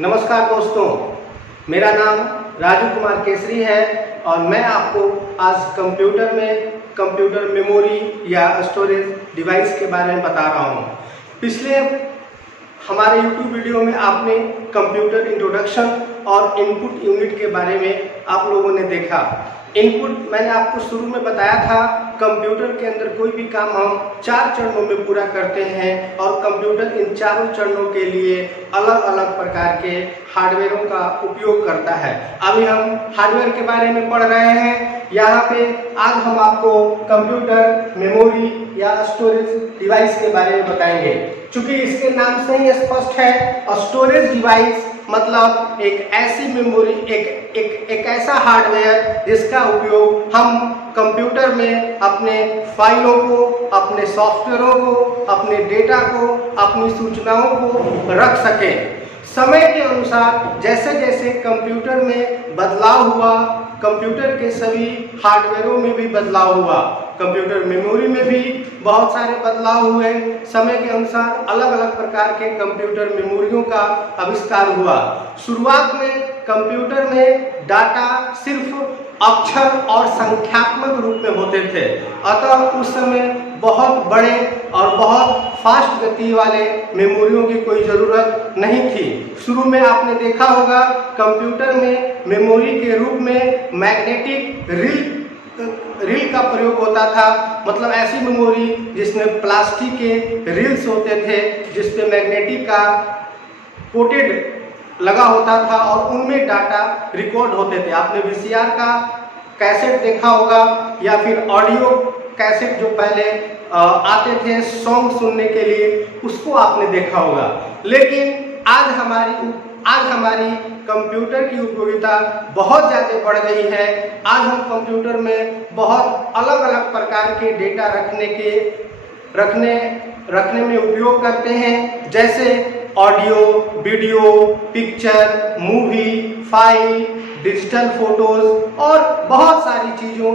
नमस्कार दोस्तों, मेरा नाम राजू कुमार केसरी है और मैं आपको आज कंप्यूटर मेमोरी या स्टोरेज डिवाइस के बारे में बता रहा हूँ। पिछले हमारे YouTube वीडियो में आपने कंप्यूटर इंट्रोडक्शन और इनपुट यूनिट के बारे में आप लोगों ने देखा। इनपुट मैंने आपको शुरू में बताया था, कंप्यूटर के अंदर कोई भी काम हम 4 चरणों में पूरा करते हैं और कंप्यूटर इन चारों चरणों के लिए अलग अलग प्रकार के हार्डवेयरों का उपयोग करता है। अभी हम हार्डवेयर के बारे में पढ़ रहे हैं। यहाँ पे आज हम आपको कंप्यूटर मेमोरी या स्टोरेज डिवाइस के बारे में बताएंगे। चूंकि इसके नाम से ही स्पष्ट है, स्टोरेज डिवाइस मतलब एक ऐसी मेमोरी, एक ऐसा हार्डवेयर जिसका उपयोग हम कंप्यूटर में अपने फाइलों को, अपने सॉफ्टवेयरों को, अपने डेटा को, अपनी सूचनाओं को रख सकें। समय के अनुसार जैसे जैसे कंप्यूटर में बदलाव हुआ, कंप्यूटर के सभी हार्डवेयरों में भी बदलाव हुआ, कंप्यूटर मेमोरी में भी बहुत सारे बदलाव हुए। समय के अनुसार अलग अलग प्रकार के कंप्यूटर मेमोरियों का आविष्कार हुआ। शुरुआत में कंप्यूटर में डाटा सिर्फ अक्षर और संख्यात्मक रूप में होते थे, अतः उस समय बहुत बड़े और बहुत फास्ट गति वाले मेमोरियों की कोई ज़रूरत नहीं थी। शुरू में आपने देखा होगा कंप्यूटर में मेमोरी के रूप में मैग्नेटिक रील का प्रयोग होता था। मतलब ऐसी मेमोरी जिसमें प्लास्टिक के रील्स होते थे, जिसपे मैग्नेटिक का कोटेड लगा होता था और उनमें डाटा रिकॉर्ड होते थे। आपने वीसीआर का कैसेट देखा होगा या फिर ऑडियो कैसेट जो पहले आते थे सॉन्ग सुनने के लिए, उसको आपने देखा होगा। लेकिन आज हमारी कंप्यूटर की उपयोगिता बहुत ज़्यादा बढ़ गई है। आज हम कंप्यूटर में बहुत अलग अलग प्रकार के डेटा रखने में उपयोग करते हैं, जैसे audio, video, picture, movie, file, digital photos और बहुत सारी चीज़ों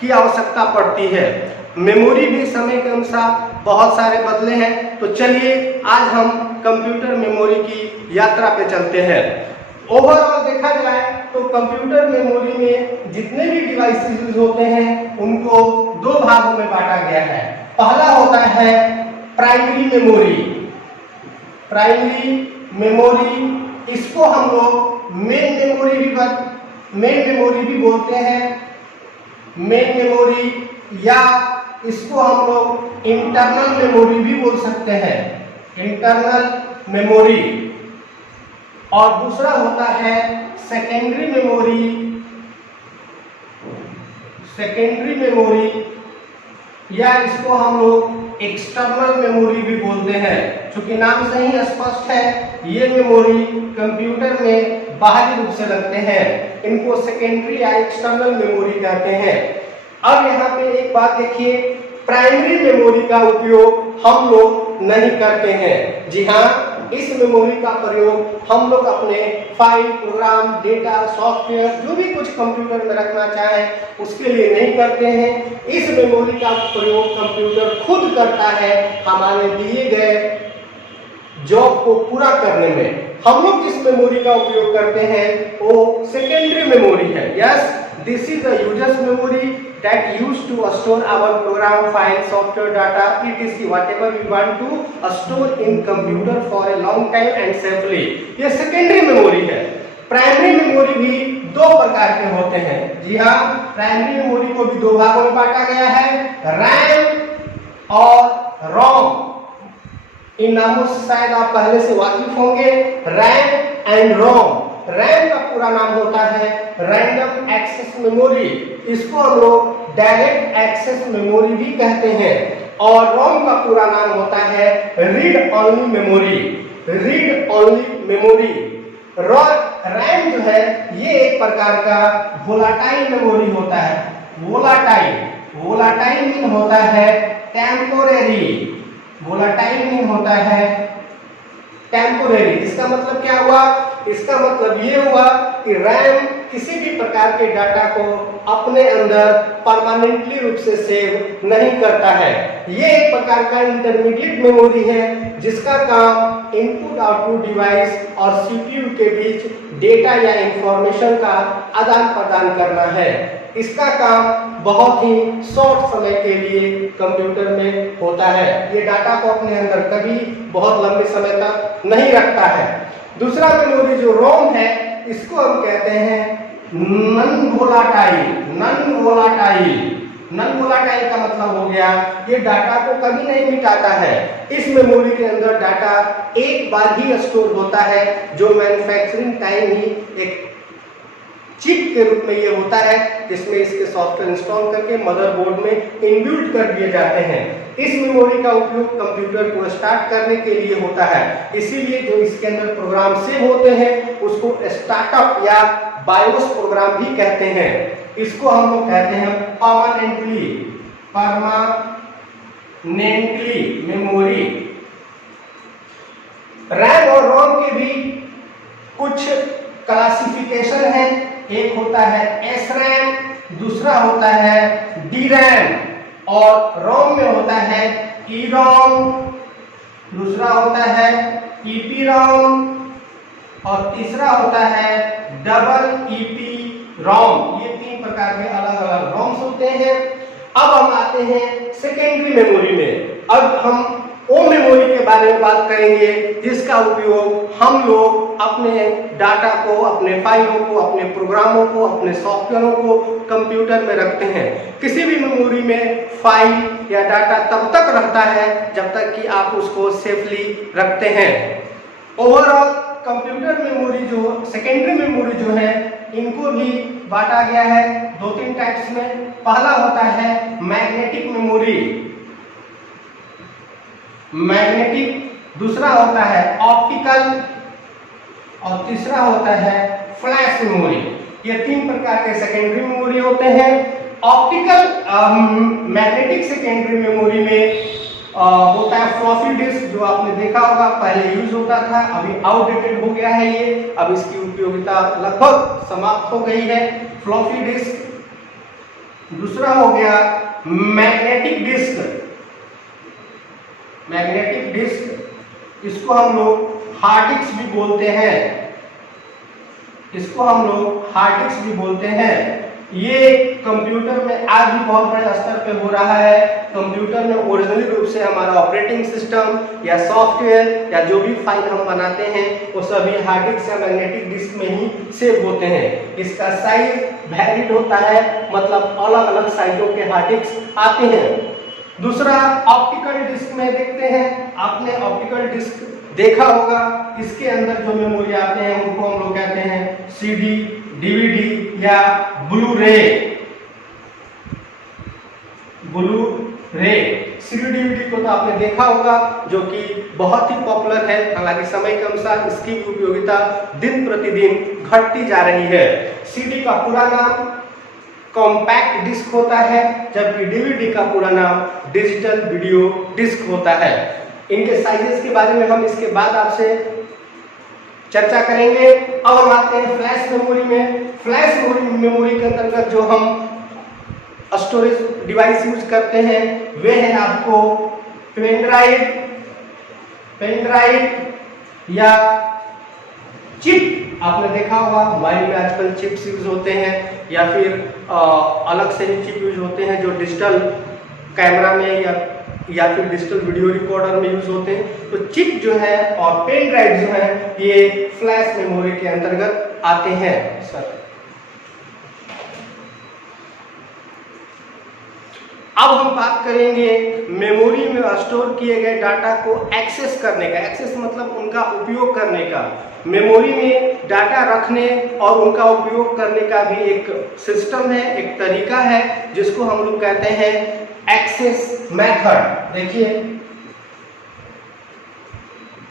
की आवश्यकता पड़ती है। मेमोरी भी समय के अनुसार बहुत सारे बदले हैं। तो चलिए आज हम कंप्यूटर मेमोरी की यात्रा पे चलते हैं। ओवरऑल देखा जाए तो कंप्यूटर मेमोरी में जितने भी डिवाइसेस यूज होते हैं उनको 2 भागों में बांटा गया है। पहला होता है प्राइमरी मेमोरी, इसको हम लोग मेन मेमोरी भी बोलते हैं, मेन मेमोरी, या इसको हम लोग इंटरनल मेमोरी भी बोल सकते हैं, इंटरनल मेमोरी। और दूसरा होता है सेकेंडरी मेमोरी, या इसको हम लोग एक्सटर्नल मेमोरी भी बोलते हैं। चूंकि नाम से ही स्पष्ट है, ये मेमोरी कंप्यूटर में बाहरी रूप से लगते हैं, इनको सेकेंडरी या एक्सटर्नल मेमोरी कहते हैं। अब यहाँ पे एक बात देखिए, प्राइमरी मेमोरी का उपयोग हम लोग नहीं करते हैं। जी हाँ, इस मेमोरी का प्रयोग हम लोग अपने फाइल, प्रोग्राम, डेटा, सॉफ्टवेयर जो भी कुछ कंप्यूटर में रखना चाहें उसके लिए नहीं करते हैं। इस मेमोरी का प्रयोग कंप्यूटर खुद करता है हमारे दिए गए जॉब को पूरा करने में। हम लोग जिस मेमोरी का उपयोग करते हैं वो सेकेंडरी मेमोरी है। Yes, this is the users memory that used to store our program, file, software, data, etc. whatever we want to store in computer for a long time and safely. ये secondary memory है। Primary memory भी 2 प्रकार के होते हैं। जी हाँ, primary memory को भी 2 भागों में बांटा गया है, रैम और रोम। इन नामों से शायद आप पहले से वाकिफ होंगे, रैम एंड रोम। रैम का पूरा नाम होता है रैंडम एक्सेस मेमोरी, इसको हम लोग डायरेक्ट एक्सेस मेमोरी भी कहते हैं। और रोम का पूरा नाम होता है रीड ओनली मेमोरी। रैम जो है ये एक प्रकार का वोलाटाइल मेमोरी होता है। वोलाटाइल मीन होता है टेम्पोरेरी, टेम्पोरेरी। इसका मतलब क्या हुआ? इसका मतलब ये हुआ कि रैम किसी भी प्रकार के डाटा को अपने अंदर परमानेंटली रूप से सेव नहीं करता है। ये एक प्रकार का इंटरमीडिएट मेमोरी है जिसका काम इनपुट आउटपुट डिवाइस और सीपीयू के बीच डेटा या इंफॉर्मेशन का आदान प्रदान करना है। इसका काम बहुत ही शॉर्ट समय के लिए कंप्यूटर में होता है। ये डाटा को अपने अंदर कभी बहुत लंबे समय तक नहीं रखता है। दूसरा मेमोरी जो रोम है, इसको हम कहते हैं नॉन वोलाटाइल। नॉन वोलाटाइल का मतलब हो गया ये डाटा को कभी नहीं मिटाता है। इस मेमोरी के अंदर डाटा एक बार ही स्टोर होता है, जो मैन्युफैक्चरिंग टाइम ही एक चिप के रूप में ये होता है, जिसमें इसके सॉफ्टवेयर इंस्टॉल करके मदरबोर्ड में इनबिल्ट कर दिए जाते हैं। इस मेमोरी का उपयोग कंप्यूटर को स्टार्ट करने के लिए होता है, इसीलिए जो इसके अंदर प्रोग्राम सेव होते हैं उसको स्टार्टअप या बायोस प्रोग्राम भी कहते हैं। इसको हम लोग कहते हैं परमानेंटली मेमोरी। रैम और रोम के भी कुछ क्लासिफिकेशन है। एक होता है एसरैम, दूसरा होता है डीरैम, और रोम में होता है ईरोम, दूसरा होता है ईपीरोम, और तीसरा होता है डबल ईपी रोम। ये तीन प्रकार के अलग अलग रोम्स होते हैं। अब हम आते हैं सेकेंडरी मेमोरी में। अब हम वो मेमोरी के बारे में बात करेंगे जिसका उपयोग हम लोग अपने डाटा को, अपने फाइलों को, अपने प्रोग्रामों को, अपने सॉफ्टवेयरों को कंप्यूटर में रखते हैं। किसी भी मेमोरी में फाइल या डाटा तब तक रहता है जब तक कि आप उसको सेफली रखते हैं। ओवरऑल कंप्यूटर मेमोरी जो सेकेंडरी मेमोरी जो है, इनको भी बांटा गया है दो तीन टाइप्स में। पहला होता है मैग्नेटिक मेमोरी, दूसरा होता है ऑप्टिकल, और तीसरा होता है फ्लैश मेमोरी। ये तीन प्रकार के सेकेंडरी मेमोरी होते हैं। ऑप्टिकल मैग्नेटिक सेकेंडरी मेमोरी में होता है फ्लॉपी डिस्क, जो आपने देखा होगा पहले यूज होता था, अभी आउटडेटेड हो गया है ये, अब इसकी उपयोगिता लगभग समाप्त हो गई है। Floppy disk. दूसरा हो गया मैग्नेटिक डिस्क। इसको हम लोग हार्ड डिस्क भी बोलते हैं। ये कंप्यूटर में आज भी बहुत बड़े स्तर पे हो रहा है। कंप्यूटर में ओरिजिनली रूप से हमारा ऑपरेटिंग सिस्टम या सॉफ्टवेयर या जो भी फाइल हम बनाते हैं वो सभी हार्ड डिस्क या मैग्नेटिक डिस्क में ही सेव होते हैं। इसका साइज वैरिड होता है, मतलब अलग अलग साइजों के हार्ड डिस्क आते हैं। दूसरा ऑप्टिकल डिस्क में देखते हैं, आपने ऑप्टिकल डिस्क देखा होगा। इसके अंदर जो मेमोरी आते हैं उनको हम लोग कहते हैं सीडी, डीवीडी या ब्लू रे। सीडी डीवीडी को तो आपने देखा होगा, जो कि बहुत ही पॉपुलर है। हालांकि समय के अनुसार इसकी उपयोगिता दिन प्रतिदिन घटती जा रही है। सीडी का पूरा नाम कॉम्पैक्ट डिस्क होता है, जबकि डीवीडी का पूरा नाम डिजिटल वीडियो डिस्क होता है। इनके साइजेस के बारे में हम इसके बाद आपसे चर्चा करेंगे। अब हम आते हैं फ्लैश मेमोरी में। फ्लैश मेमोरी के अंतर्गत जो हम स्टोरेज डिवाइस यूज करते हैं वे हैं आपको पेन ड्राइव या चिप। आपने देखा होगा मोबाइल में आजकल चिप्स यूज होते हैं, या फिर अलग से ही चिप यूज होते हैं जो डिजिटल कैमरा में या फिर डिजिटल वीडियो रिकॉर्डर में यूज होते हैं। तो चिप जो है और पेन ड्राइव जो है ये फ्लैश मेमोरी के अंतर्गत आते हैं। सर अब हम बात करेंगे मेमोरी में स्टोर किए गए डाटा को एक्सेस करने का। एक्सेस मतलब उनका उपयोग करने का। मेमोरी में डाटा रखने और उनका उपयोग करने का भी एक सिस्टम है, एक तरीका है, जिसको हम लोग कहते हैं एक्सेस मेथड। देखिए,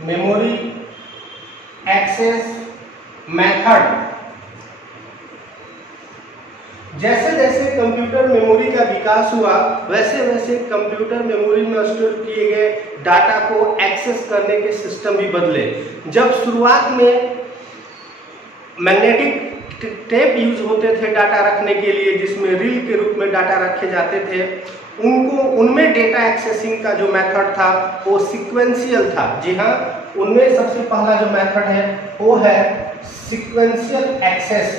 मेमोरी एक्सेस मेथड। जैसे जैसे कंप्यूटर मेमोरी का विकास हुआ वैसे वैसे कंप्यूटर मेमोरी में स्टोर किए गए डाटा को एक्सेस करने के सिस्टम भी बदले। जब शुरुआत में मैग्नेटिक टेप यूज होते थे डाटा रखने के लिए, जिसमें रील के रूप में डाटा रखे जाते थे, उनमें डेटा एक्सेसिंग का जो मेथड था वो सीक्वेंशियल था। जी हाँ, उनमें सबसे पहला जो मेथड है वो है सीक्वेंशियल एक्सेस।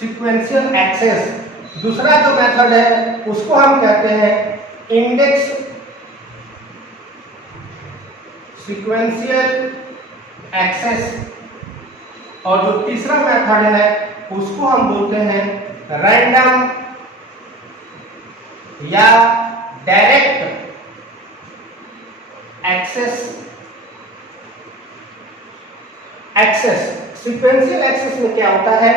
Sequential access. दूसरा जो मेथड है उसको हम कहते हैं इंडेक्स सीक्वेंशियल एक्सेस। और जो तीसरा मेथड है उसको हम बोलते हैं रैंडम या डायरेक्ट एक्सेस। सीक्वेंशियल एक्सेस में क्या होता है,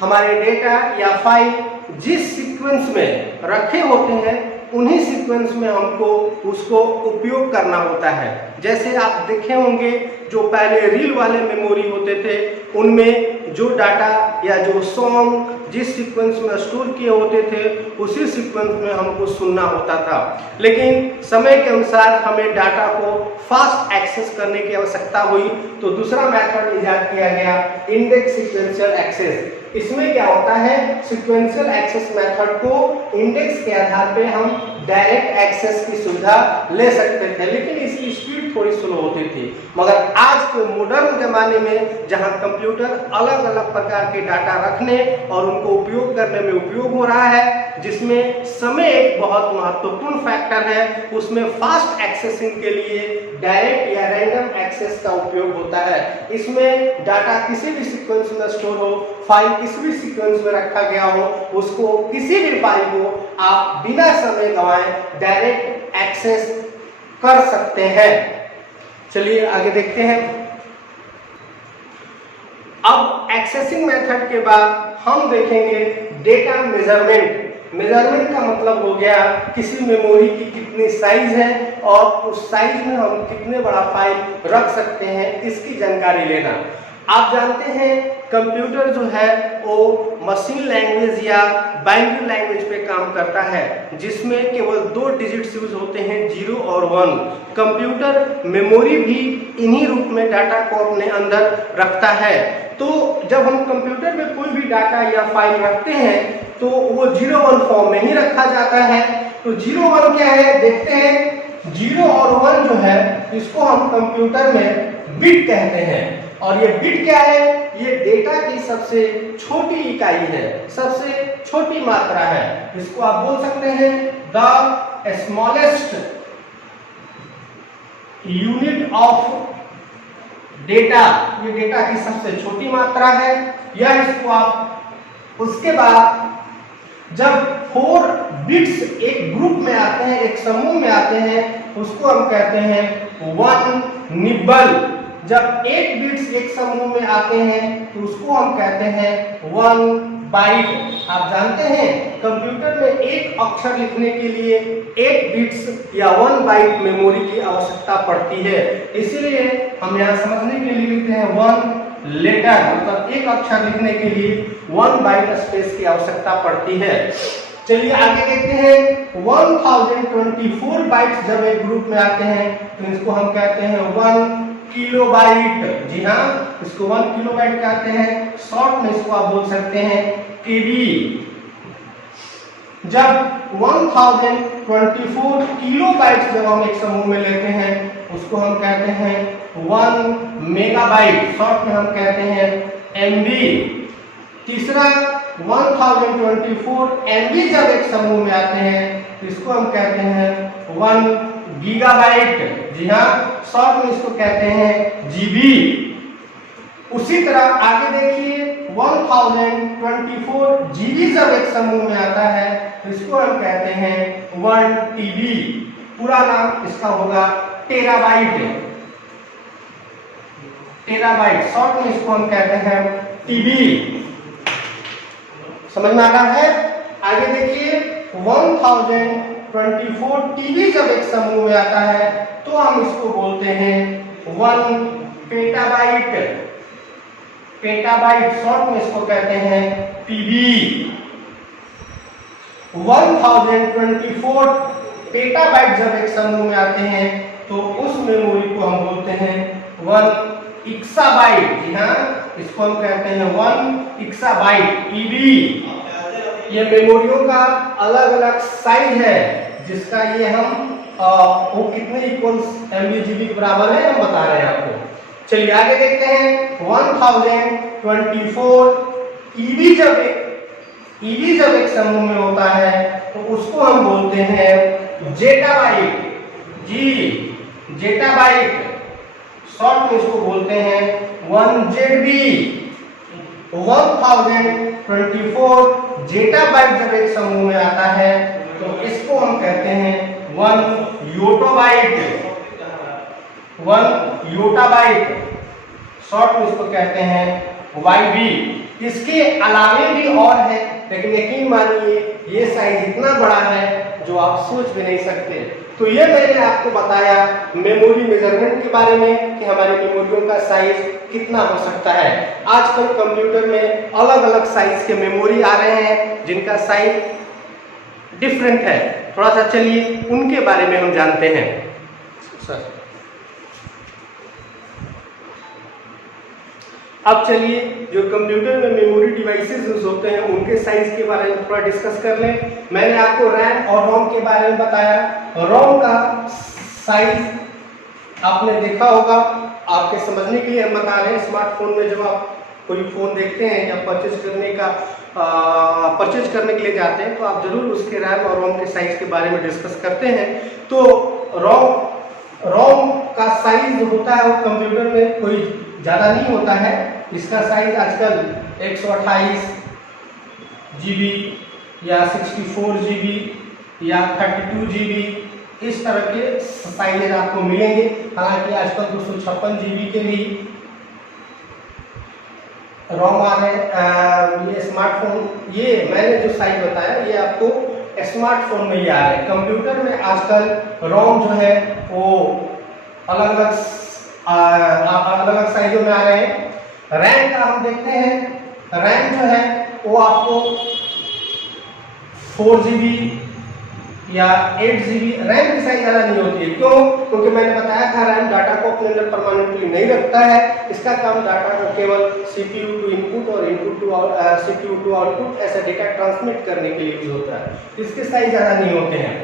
हमारे डेटा या फाइल जिस सीक्वेंस में रखे होते हैं उन्हीं सीक्वेंस में हमको उसको उपयोग करना होता है। जैसे आप देखे होंगे जो पहले रील वाले मेमोरी होते थे उनमें जो डाटा या जो सॉन्ग जिस सीक्वेंस में स्टोर किए होते थे उसी सीक्वेंस में हमको सुनना होता था। लेकिन समय के अनुसार हमें डाटा को फास्ट एक्सेस करने की आवश्यकता हुई तो दूसरा मेथड इजाद किया गया, इंडेक्स सीक्वेंशियल एक्सेस। इसमें क्या होता है, सीक्वेंशियल एक्सेस मेथड को इंडेक्स के आधार पे हम डायरेक्ट एक्सेस की सुविधा ले सकते थे, लेकिन इसकी स्पीड थोड़ी स्लो होती थी। मगर आज के मॉडर्न जमाने में जहां कंप्यूटर अलग अलग प्रकार के डाटा रखने और उनको उपयोग करने में उपयोग हो रहा है, जिसमें समय एक बहुत महत्वपूर्ण फैक्टर है, उसमें फास्ट एक्सेसिंग के लिए डायरेक्ट या रैंडम एक्सेस का उपयोग होता है। इसमें डाटा किसी भी सीक्वेंस में स्टोर हो, फाइल किसी भी सीक्वेंस में रखा गया हो, उसको किसी भी फाइल को आप बिना समय गंवाए डायरेक्ट एक्सेस कर सकते हैं। चलिए आगे देखते हैं। अब एक्सेसिंग मेथड के बाद हम देखेंगे डेटा मेजरमेंट। मेजरमेंट का मतलब हो गया किसी मेमोरी की कितनी साइज है और उस साइज में हम कितने बड़ा फाइल रख सकते हैं, इसकी जानकारी लेना। आप जानते हैं कंप्यूटर जो है वो मशीन लैंग्वेज या बाइनरी लैंग्वेज पे काम करता है, जिसमें केवल 2 डिजिट्स यूज होते हैं, 0 और 1। कंप्यूटर मेमोरी भी इन्हीं रूप में डाटा को अपने अंदर रखता है। तो जब हम कंप्यूटर में कोई भी डाटा या फाइल रखते हैं तो वो 0-1 फॉर्म में ही रखा जाता है। तो 0-1 क्या है देखते हैं। 0 और 1 जो है इसको हम कंप्यूटर में बिट कहते हैं। और ये बिट क्या है, ये डेटा की सबसे छोटी इकाई है, सबसे छोटी मात्रा है। इसको आप बोल सकते हैं the smallest unit of data. ये डेटा की सबसे छोटी मात्रा है। या इसको आप उसके बाद जब 4 बिट्स एक ग्रुप में आते हैं, एक समूह में आते हैं, उसको हम कहते हैं 1 निबल। जब 8 बिट्स एक समूह में आते हैं तो उसको हम कहते हैं 1 बाइट। आप जानते हैं कंप्यूटर में एक अक्षर लिखने के लिए 8 बिट्स या 1 बाइट मेमोरी की आवश्यकता पड़ती है। इसीलिए हम यहाँ समझने के लिए लिखते हैं 1 लेटर, मतलब एक अक्षर लिखने के लिए 1 बाइट स्पेस की आवश्यकता पड़ती है। चलिए आगे देखते हैं। 1024 बाइट्स जब एक ग्रुप में आते हैं तो इसको हम कहते हैं 1 किलोबाइट। जी हाँ, इसको 1 किलोबाइट कहते हैं। शॉर्ट में इसको आप बोल सकते हैं केबी। जब 1024 किलोबाइट जब हम एक समूह में लेते हैं उसको हम कहते हैं 1 मेगाबाइट। शॉर्ट में हम कहते हैं एमबी। तीसरा 1024 एमबी जब एक समूह में आते हैं तो इसको हम कहते हैं 1 गीगाबाइट। जी हाँ, शॉर्ट में इसको कहते हैं जीबी। उसी तरह आगे देखिए 1024 जीबी जब एक समूह में आता है तो इसको हम कहते हैं 1 टीबी। पूरा नाम इसका होगा टेराबाइट। टेराबाइट, शॉर्ट में इसको हम कहते हैं टीबी। समझ में आ रहा है। आगे देखिए 1024 टीबी जब एक समूह में आता है तो हम इसको बोलते हैं 1 पेटाबाइट। पेटाबाइट, शॉर्ट में इसको कहते हैं पीबी। 1024 पेटाबाइट जब एक समूह में आते हैं तो उस मेमोरी को हम बोलते हैं 1 एक्साबाइट, जी हाँ, इसको हम कहते हैं 1 एक्साबाइट ईबी। ये मेमोरियों का अलग अलग साइज है, जिसका ये हम वो कितने इक्वल्स MB GB के बराबर है हम बता रहे हैं आपको। चलिए आगे देखते हैं। 1024 ईबी जब एक समूह में होता है तो उसको हम बोलते हैं जेटाबाइट। जी, जेटाबाइट शॉर्ट में इसको बोलते हैं 1ZB। 1024 जेटाबाइट जब एक समूह में आता है तो इसको हम कहते हैं 1 योटाबाइट। 1 योटाबाइट शॉर्ट में इसको कहते हैं YB। इसके अलावे भी और है, लेकिन यकीन मानिए ये साइज इतना बड़ा है जो आप सोच भी नहीं सकते। तो ये मैंने आपको बताया मेमोरी मेजरमेंट के बारे में कि हमारी मेमोरियों का साइज कितना हो सकता है। आजकल कंप्यूटर में अलग अलग साइज के मेमोरी आ रहे हैं जिनका साइज डिफरेंट है। थोड़ा सा चलिए उनके बारे में हम जानते हैं। सर अब चलिए जो कंप्यूटर में मेमोरी डिवाइसेस यूज होते हैं उनके साइज के बारे में थोड़ा डिस्कस कर लें। मैंने आपको रैम और रोम के बारे में बताया। रोम का साइज आपने देखा होगा, आपके समझने के लिए हम बता रहे हैं। स्मार्टफोन में जब आप कोई फ़ोन देखते हैं या परचेज करने के लिए जाते हैं तो आप जरूर उसके रैम और रोम के साइज के बारे में डिस्कस करते हैं। तो रोम का साइज होता है वो कंप्यूटर में कोई ज़्यादा नहीं होता है। इसका साइज आजकल 128 GB या 64 GB या 32 GB इस तरह के साइज आपको मिलेंगे। हालांकि आजकल 256 GB के भी रोम आ रहे हैं। ये स्मार्टफोन, ये मैंने जो साइज बताया ये आपको स्मार्टफोन में ही आ रहे हैं। कंप्यूटर में आजकल रोम जो है वो अलग अलग साइजों में आ रहे हैं। रैम का हम देखते हैं। रैम जो है वो आपको 4 GB या 8 GB रैम की साइज ज़्यादा नहीं होती है। क्यों? क्योंकि मैंने बताया था रैम डाटा को अपने अंदर परमानेंटली नहीं रखता है। इसका काम डाटा को केवल CPU टू इनपुट और input to CPU to output ऐसा डेटा ट्रांसमिट करने के लिए यूज होता है। इसके साइज ज़्यादा नहीं होते हैं।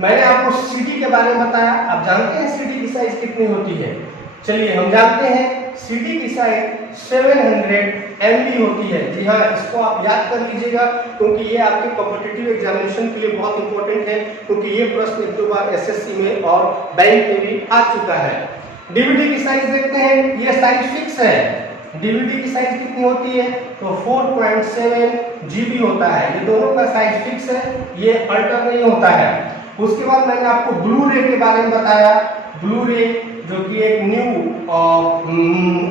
मैंने आपको CD के बारे में बताया। आप जानते हैं CD की साइज कितनी होती है? चलिए हम जानते हैं CD की साइज 700 MB होती है। जी हाँ, इसको आप याद कर लीजिएगा क्योंकि ये आपके कॉम्पिटिटिव एग्जामिनेशन के लिए बहुत इंपॉर्टेंट है, क्योंकि ये प्रश्न एक दो बार SSC में और बैंक में भी आ चुका है। DVD की साइज देखते हैं। ये साइज फिक्स है। DVD की साइज कितनी होती है? तो 4.7 GB होता है। ये दोनों का साइज फिक्स है, ये अल्टर नहीं होता है। उसके बाद मैंने आपको ब्लू रे के बारे में बताया। ब्लू रे जो कि एक न्यू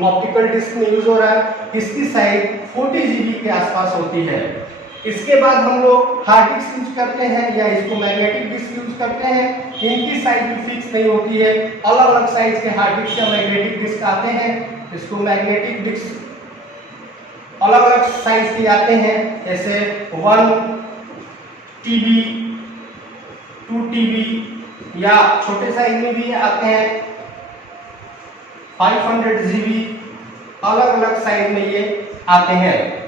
ऑप्टिकल डिस्क में यूज हो रहा है, इसकी साइज 40 GB के आसपास होती है। इसके बाद हम लोग हार्ड डिस्क यूज करते हैं या इसको मैग्नेटिक डिस्क यूज करते हैं। इनकी साइज भी फिक्स नहीं होती है। अलग अलग साइज के हार्ड डिस्क या मैग्नेटिक डिस्क आते हैं। इसको मैग्नेटिक डिस्क अलग अलग साइज के आते हैं, जैसे 1 TB 2 TB या छोटे साइज में भी आते हैं 500 GB। अलग अलग साइज में ये आते हैं।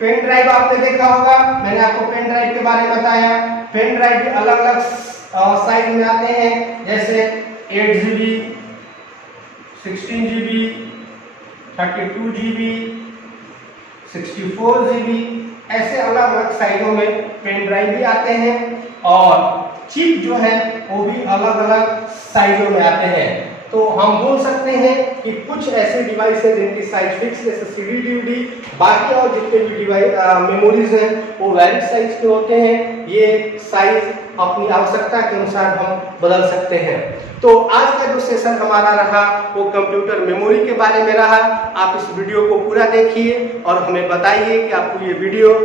पेन ड्राइव आपने देखा होगा, मैंने आपको पेन ड्राइव के बारे में बताया। पेन ड्राइव भी अलग अलग साइज में आते हैं, जैसे 8 GB 16 GB 32 GB 64 GB ऐसे अलग अलग साइजों में पेन ड्राइव भी आते हैं। और चिप जो है वो भी अलग अलग साइजों में आते हैं। तो हम बोल सकते हैं कि कुछ ऐसे डिवाइस हैं जिनकी साइज फिक्स, जैसे CD DVD। बाकी और जितने भी डिवाइस मेमोरीज हैं वो वैलिड साइज के होते हैं। ये साइज अपनी आवश्यकता के अनुसार हम बदल सकते हैं। तो आज का जो सेशन हमारा रहा वो कंप्यूटर मेमोरी के बारे में रहा। आप इस वीडियो को पूरा देखिए और हमें बताइए कि आपको ये वीडियो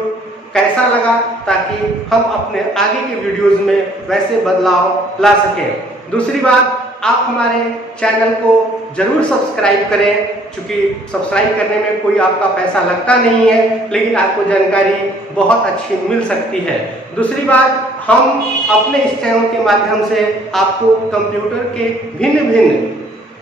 कैसा लगा, ताकि हम अपने आगे के वीडियोस में वैसे बदलाव ला सकें। दूसरी बात, आप हमारे चैनल को जरूर सब्सक्राइब करें, क्योंकि सब्सक्राइब करने में कोई आपका पैसा लगता नहीं है, लेकिन आपको जानकारी बहुत अच्छी मिल सकती है। दूसरी बात, हम अपने इस चैनल के माध्यम से आपको कंप्यूटर के भिन्न भिन्न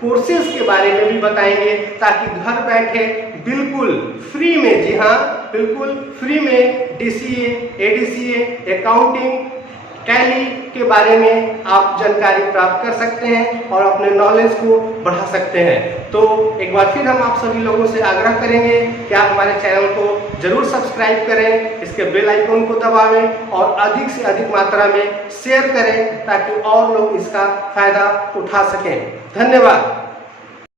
कोर्सेज के बारे में भी बताएंगे, ताकि घर बैठे बिल्कुल फ्री में, जी हाँ बिल्कुल फ्री में DCA, ADCA, अकाउंटिंग, टैली के बारे में आप जानकारी प्राप्त कर सकते हैं और अपने नॉलेज को बढ़ा सकते हैं। तो एक बार फिर हम आप सभी लोगों से आग्रह करेंगे कि आप हमारे चैनल को जरूर सब्सक्राइब करें, इसके बेल आइकन को दबावें और अधिक से अधिक मात्रा में शेयर करें, ताकि और लोग इसका फायदा उठा सकें। धन्यवाद।